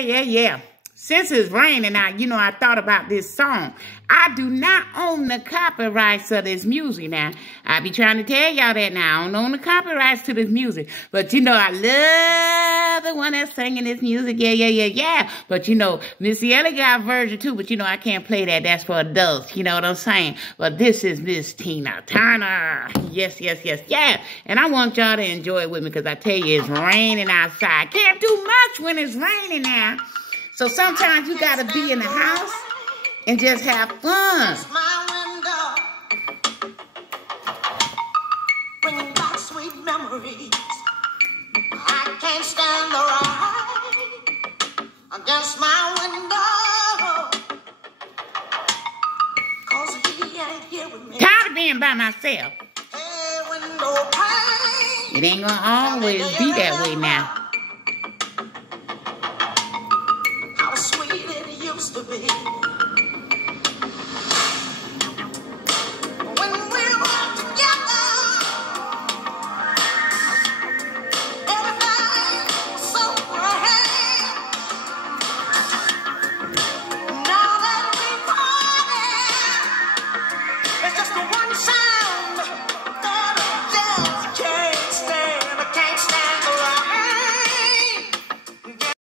Yeah. Since it's raining out, I thought about this song. I do not own the copyrights of this music now. I be trying to tell y'all that now. I don't own the copyrights to this music. But, I love the one that's singing this music. Yeah. But, Missy Elliott got a version too. But, I can't play that. That's for adults. You know what I'm saying? But this is Miss Tina Turner. Yes. And I want y'all to enjoy it with me because I tell you, it's raining outside. Can't do much when it's raining now. So sometimes you gotta be in the house and just have fun. Bringing back sweet memories. I can't stand the rain against my window. 'Cause he ain't here with me. Tired of being by myself. Hey, window pane. It ain't gonna always be that way now. How sweet it used to be.